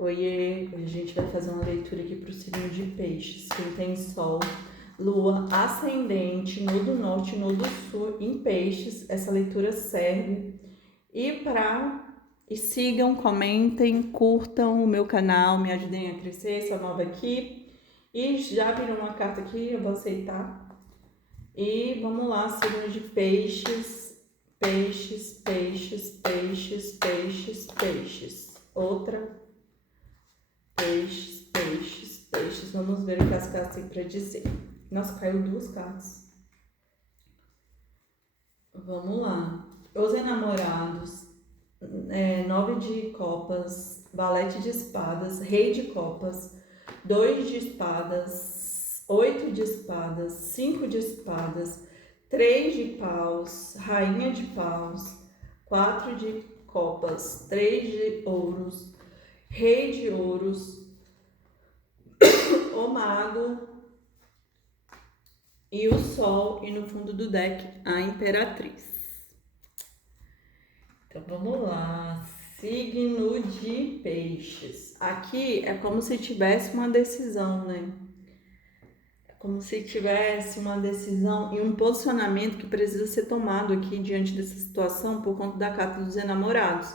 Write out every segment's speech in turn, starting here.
Oiê, hoje a gente vai fazer uma leitura aqui para o signo de Peixes. Quem tem Sol, Lua, Ascendente, Nodo Norte e Nodo Sul em Peixes, essa leitura serve. E sigam, comentem, curtam o meu canal, me ajudem a crescer, sou nova aqui. E já virou uma carta aqui, eu vou aceitar. E vamos lá, signo de Peixes, Peixes, Peixes, Peixes, Peixes, Peixes. Outra. Peixes, peixes, peixes. Vamos ver o que as cartas têm para dizer. Nossa, caiu duas cartas. Vamos lá. Os enamorados. 9 de copas. Valete de espadas. Rei de copas. 2 de espadas. 8 de espadas. 5 de espadas. 3 de paus. Rainha de paus. 4 de copas. 3 de ouros. Rei de ouros. O mago e o sol, e no fundo do deck a imperatriz. Então vamos lá, signo de Peixes. Aqui é como se tivesse uma decisão, né? É como se tivesse uma decisão e um posicionamento que precisa ser tomado aqui diante dessa situação por conta da carta dos enamorados.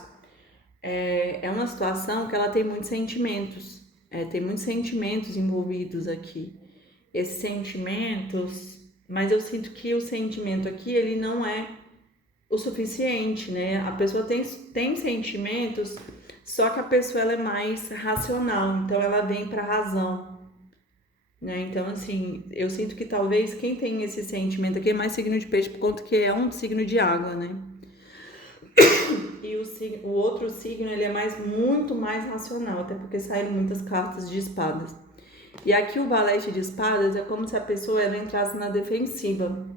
É uma situação que ela tem muitos sentimentos, tem muitos sentimentos envolvidos aqui. Esses sentimentos, mas eu sinto que o sentimento aqui, ele não é o suficiente, né? A pessoa tem sentimentos, só que a pessoa ela é mais racional, então ela vem para a razão, né? Então, assim, eu sinto que talvez quem tem esse sentimento aqui é mais signo de peixe, por conta que é um signo de água, né? E o outro signo, ele é muito mais racional, até porque saíram muitas cartas de espadas. E aqui o valete de espadas é como se a pessoa ela entrasse na defensiva,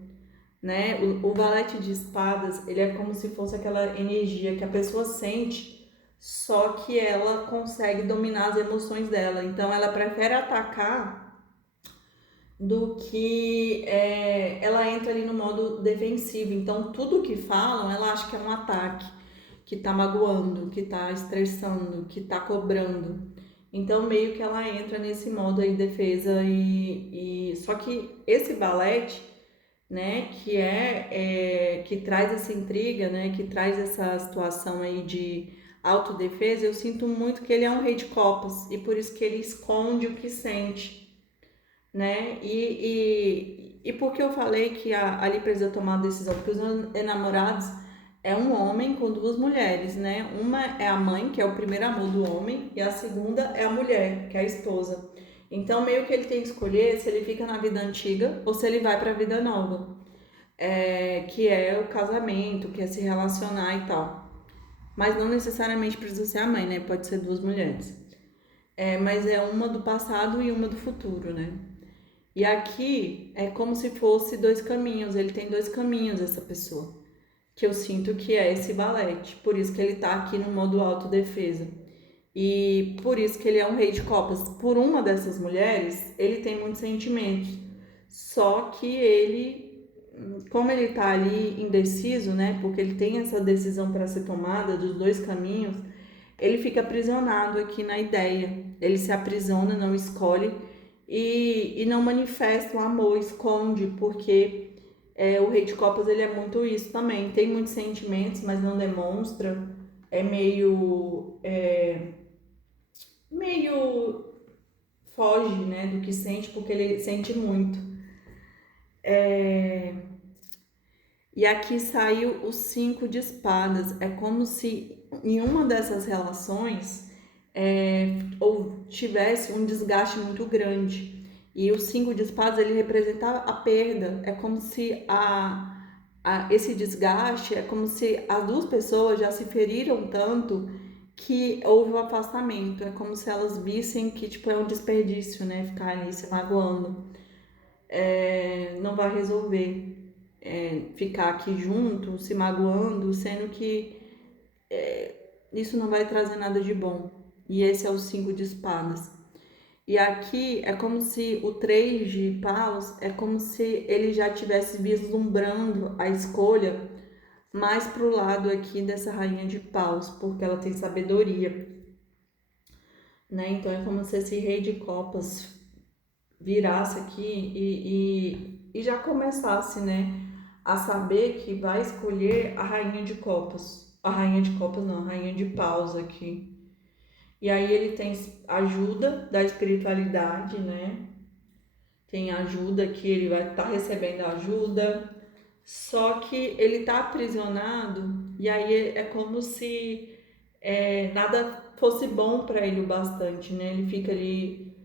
né? O valete de espadas, ele é como se fosse aquela energia que a pessoa sente, só que ela consegue dominar as emoções dela. Então ela prefere atacar do que ela entra ali no modo defensivo. Então tudo que falam, ela acha que é um ataque, que tá magoando, que tá estressando, que tá cobrando. Então meio que ela entra nesse modo aí defesa e só que esse valete, né, que traz essa intriga, né, que traz essa situação aí de autodefesa, eu sinto muito que ele é um rei de copas e por isso que ele esconde o que sente, né? E por que eu falei que ali precisa tomar a decisão? Porque os enamorados é um homem com duas mulheres, né? Uma é a mãe, que é o primeiro amor do homem, e a segunda é a mulher, que é a esposa. Então, meio que ele tem que escolher se ele fica na vida antiga ou se ele vai para a vida nova, que é o casamento, que é se relacionar e tal. Mas não necessariamente precisa ser a mãe, né? Pode ser duas mulheres. Mas é uma do passado e uma do futuro, né? E aqui é como se fosse dois caminhos, ele tem dois caminhos, essa pessoa, que eu sinto que é esse valete, por isso que ele tá aqui no modo autodefesa. E por isso que ele é um rei de copas. Por uma dessas mulheres, ele tem muitos sentimentos, só que ele, como ele tá ali indeciso, né, porque ele tem essa decisão para ser tomada dos dois caminhos, ele fica aprisionado aqui na ideia, ele se aprisiona, não escolhe e não manifesta o amor, esconde, porque o rei de copas ele é muito isso também, tem muitos sentimentos, mas não demonstra, é meio foge, né, do que sente, porque ele sente muito. E aqui saiu o 5 de espadas, é como se em uma dessas relações ou tivesse um desgaste muito grande. E o 5 de espadas ele representa a perda, é como se esse desgaste, é como se as duas pessoas já se feriram tanto que houve um afastamento, é como se elas vissem que tipo, é um desperdício, né, ficar ali se magoando, não vai resolver ficar aqui junto, se magoando, sendo que isso não vai trazer nada de bom. E esse é o 5 de espadas. E aqui é como se o 3 de paus, é como se ele já estivesse vislumbrando a escolha mais pro lado aqui dessa rainha de paus, porque ela tem sabedoria. né? Então é como se esse rei de copas virasse aqui e já começasse, né, a saber que vai escolher a rainha de copas. A rainha de copas não, a rainha de paus aqui. E aí ele tem ajuda da espiritualidade, né? Tem ajuda que ele vai estar recebendo ajuda, só que ele está aprisionado e aí é como se nada fosse bom para ele o bastante, né? Ele fica ali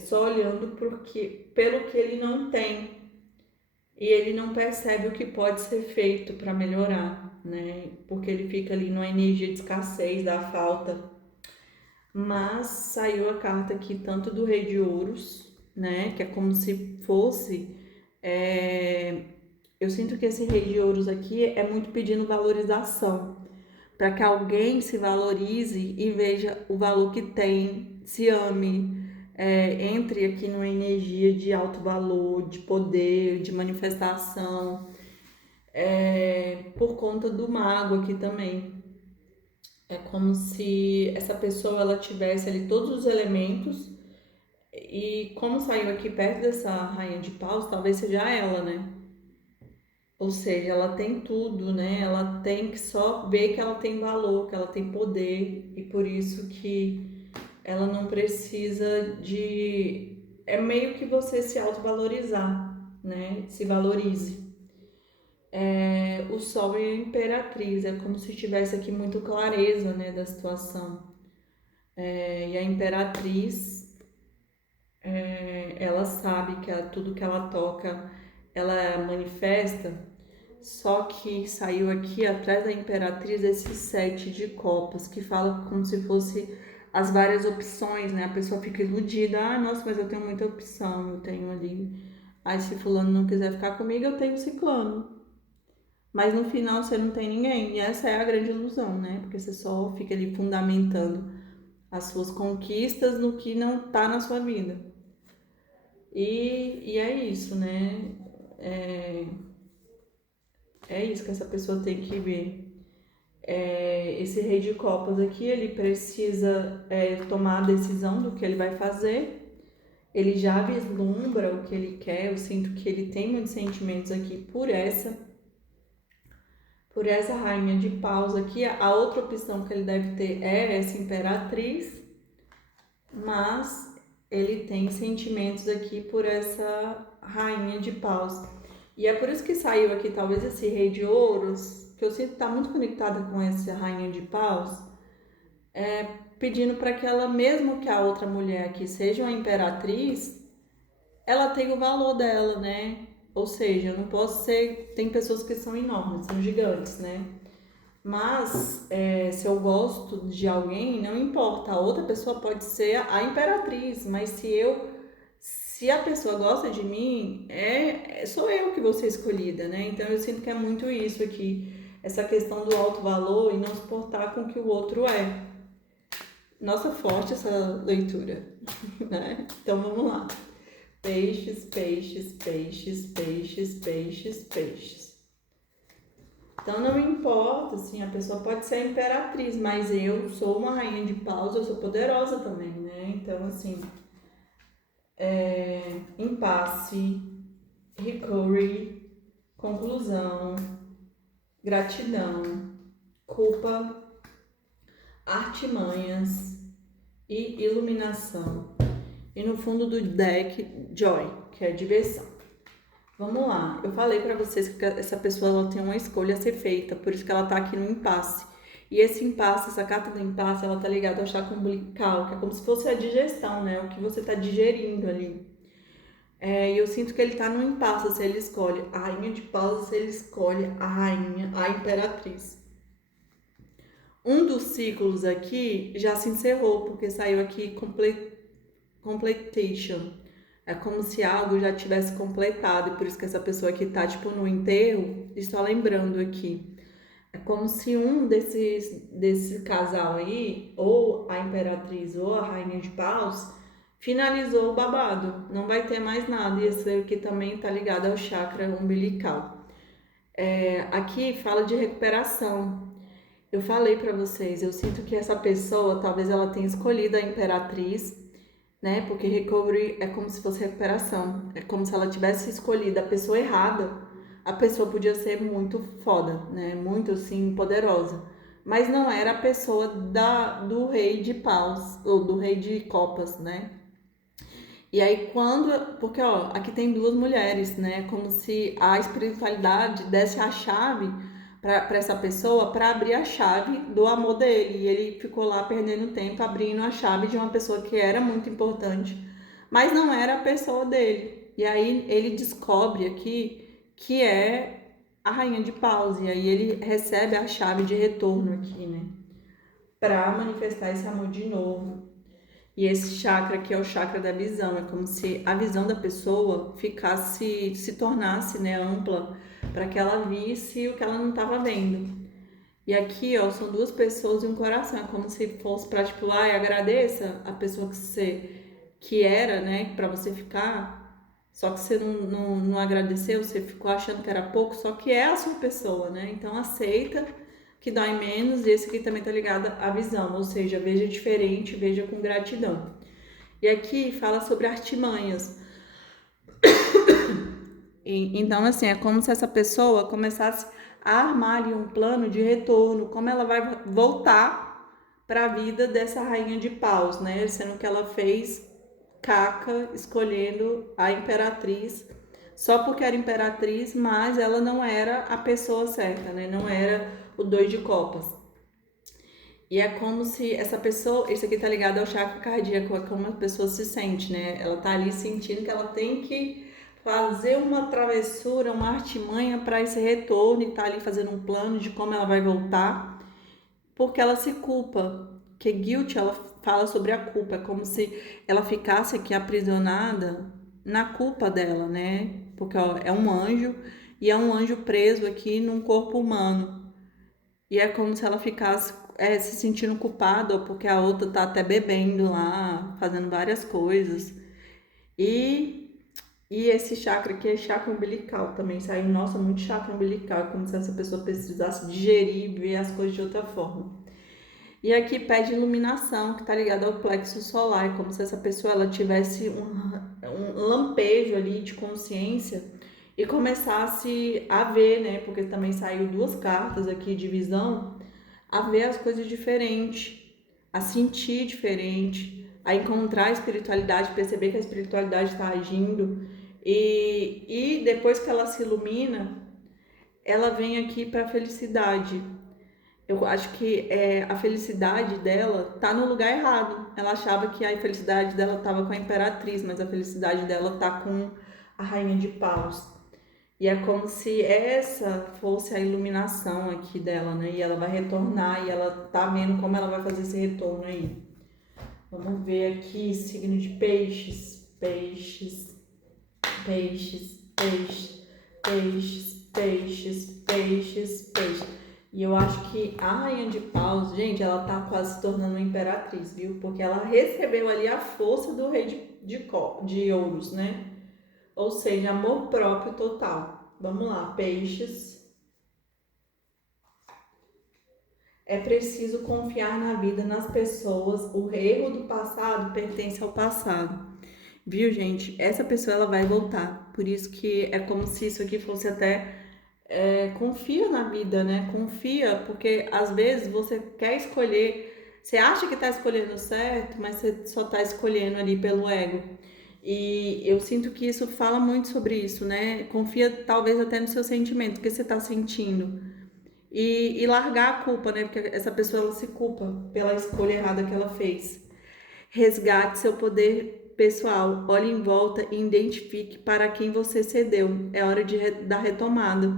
só olhando pelo que ele não tem e ele não percebe o que pode ser feito para melhorar, né? Porque ele fica ali numa energia de escassez, da falta. Mas saiu a carta aqui tanto do Rei de Ouros, né? Que é como se fosse. é, Eu sinto que esse Rei de Ouros aqui é muito pedindo valorização, para que alguém se valorize e veja o valor que tem, se ame, entre aqui numa energia de alto valor, de poder, de manifestação, por conta do mago aqui também. É como se essa pessoa ela tivesse ali todos os elementos e como saiu aqui perto dessa rainha de paus, talvez seja ela, né? Ou seja, ela tem tudo, né? Ela tem que só ver que ela tem valor, que ela tem poder e por isso que ela não precisa de. É meio que você se autovalorizar, né? Se valorize. O Sol e a Imperatriz, é como se tivesse aqui muito clareza, né, da situação. E a Imperatriz, ela sabe que tudo que ela toca, ela manifesta. Só que saiu aqui atrás da Imperatriz esse sete de copas, que fala como se fosse as várias opções, né? A pessoa fica iludida, nossa, mas eu tenho muita opção, eu tenho ali. Aí se fulano não quiser ficar comigo, eu tenho ciclano. Mas no final você não tem ninguém. E essa é a grande ilusão, né? Porque você só fica ali fundamentando as suas conquistas no que não tá na sua vida. E é isso, né? É, é isso que essa pessoa tem que ver. Esse rei de copas aqui, ele precisa tomar a decisão do que ele vai fazer. Ele já vislumbra o que ele quer. Eu sinto que ele tem muitos sentimentos aqui por essa rainha de paus aqui. A outra opção que ele deve ter é essa imperatriz, mas ele tem sentimentos aqui por essa rainha de paus. E é por isso que saiu aqui talvez esse rei de ouros, que eu sinto que está muito conectada com essa rainha de paus, pedindo para que ela, mesmo que a outra mulher aqui seja uma imperatriz, ela tenha o valor dela, né? Ou seja, eu não posso ser. Tem pessoas que são enormes, são gigantes, né? Mas se eu gosto de alguém, não importa, a outra pessoa pode ser a imperatriz, mas se a pessoa gosta de mim, sou eu que vou ser escolhida, né? Então eu sinto que é muito isso aqui, essa questão do alto valor e não se portar com o que o outro é. Nossa, forte essa leitura, né? Então vamos lá. Peixes, peixes, peixes, peixes, peixes, peixes. Então não importa, assim, a pessoa pode ser a imperatriz, mas eu sou uma rainha de paus, eu sou poderosa também, né? Então, assim, impasse, recovery, conclusão, gratidão, culpa, artimanhas e iluminação. E no fundo do deck, joy, que é diversão. Vamos lá, eu falei para vocês que essa pessoa ela tem uma escolha a ser feita, por isso que ela tá aqui no impasse. E esse impasse, essa carta do impasse, ela tá ligada ao chakra umbilical, que é como se fosse a digestão, né? O que você tá digerindo ali. E eu sinto que ele tá no impasse se ele escolhe a rainha de paus, se ele escolhe a rainha, a imperatriz. Um dos ciclos aqui já se encerrou, porque saiu aqui completion. É como se algo já tivesse completado, e por isso que essa pessoa aqui tá, tipo, no enterro, estou lembrando aqui. É como se um desse casal aí, ou a imperatriz ou a rainha de paus, finalizou o babado. Não vai ter mais nada. E esse aqui também tá ligado ao chakra umbilical. Aqui fala de recuperação. Eu falei pra vocês, eu sinto que essa pessoa, talvez ela tenha escolhido a Imperatriz, né? Porque recovery é como se fosse recuperação. É como se ela tivesse escolhido a pessoa errada. A pessoa podia ser muito foda, né? Muito assim poderosa. Mas não era a pessoa do rei de paus ou do rei de copas, né? E aí porque ó, aqui tem duas mulheres, né? Como se a espiritualidade desse a chave para essa pessoa para abrir a chave do amor dele. E ele ficou lá perdendo tempo abrindo a chave de uma pessoa que era muito importante, mas não era a pessoa dele. E aí ele descobre aqui que é a rainha de paus. E aí ele recebe a chave de retorno aqui, né? Para manifestar esse amor de novo. E esse chakra aqui é o chakra da visão, é como se a visão da pessoa ficasse, se tornasse, né, ampla, para que ela visse o que ela não estava vendo. E aqui, ó, são duas pessoas e um coração, é como se fosse para tipo, ai, agradeça a pessoa que era, né, para você ficar, só que você não agradeceu, você ficou achando que era pouco, só que é a sua pessoa, né? Então aceita que dói menos, e esse aqui também tá ligado à visão, ou seja, veja diferente, veja com gratidão. E aqui fala sobre artimanhas. Então, assim, é como se essa pessoa começasse a armar ali um plano de retorno, como ela vai voltar para a vida dessa rainha de paus, né? Sendo que ela fez caca escolhendo a imperatriz só porque era imperatriz, mas ela não era a pessoa certa, né? Não era o dois de copas. E é como se essa pessoa, isso aqui tá ligado ao chakra cardíaco, é como a pessoa se sente, né? Ela tá ali sentindo que ela tem que fazer uma travessura, uma artimanha para esse retorno e tá ali fazendo um plano de como ela vai voltar, porque ela se culpa. Que guilt, ela fala sobre a culpa, é como se ela ficasse aqui aprisionada na culpa dela, né? Porque ó, é um anjo e é um anjo preso aqui num corpo humano. E é como se ela ficasse se sentindo culpada, porque a outra tá até bebendo lá, fazendo várias coisas. E, e esse chakra aqui é chakra umbilical também. Saiu, nossa, muito chakra umbilical. É como se essa pessoa precisasse digerir e ver as coisas de outra forma. E aqui pede iluminação, que tá ligado ao plexo solar. É como se essa pessoa ela tivesse um lampejo ali de consciência e começasse a ver, né? Porque também saiu duas cartas aqui de visão, a ver as coisas diferente, a sentir diferente, a encontrar a espiritualidade, perceber que a espiritualidade está agindo. E depois que ela se ilumina, ela vem aqui para a felicidade. Eu acho que a felicidade dela tá no lugar errado. Ela achava que a felicidade dela estava com a imperatriz, mas a felicidade dela tá com a rainha de paus. E é como se essa fosse a iluminação aqui dela, né? E ela vai retornar e ela tá vendo como ela vai fazer esse retorno aí. Vamos ver aqui, signo de peixes, peixes, peixes, peixes, peixes, peixes, peixes, peixes. E eu acho que a rainha de paus, gente, ela tá quase se tornando uma imperatriz, viu? Porque ela recebeu ali a força do rei de ouros, né? Ou seja, amor próprio total. Vamos lá, peixes. É preciso confiar na vida, nas pessoas. O erro do passado pertence ao passado. Viu, gente? Essa pessoa ela vai voltar. Por isso que é como se isso aqui fosse até confia na vida, né? Confia, porque às vezes você quer escolher, você acha que tá escolhendo certo, mas você só tá escolhendo ali pelo ego. E eu sinto que isso fala muito sobre isso, né? Confia talvez até no seu sentimento, o que você tá sentindo. E largar a culpa, né? Porque essa pessoa ela se culpa pela escolha errada que ela fez. Resgate seu poder pessoal, olhe em volta e identifique para quem você cedeu. É hora da retomada.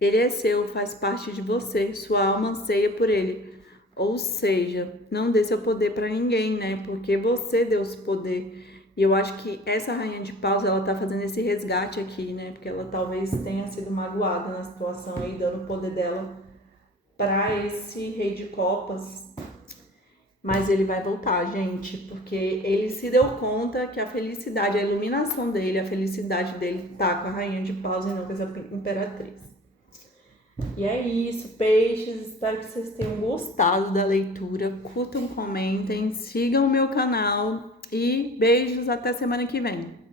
Ele é seu, faz parte de você, sua alma anseia por ele. Ou seja, não dê seu poder para ninguém, né? Porque você deu esse poder. E eu acho que essa rainha de paus, ela tá fazendo esse resgate aqui, né? Porque ela talvez tenha sido magoada na situação aí, dando o poder dela para esse rei de copas. Mas ele vai voltar, gente, porque ele se deu conta que a felicidade, a iluminação dele, a felicidade dele tá com a rainha de paus e não com essa imperatriz. E é isso, peixes. Espero que vocês tenham gostado da leitura. Curtam, comentem, sigam o meu canal e beijos até semana que vem.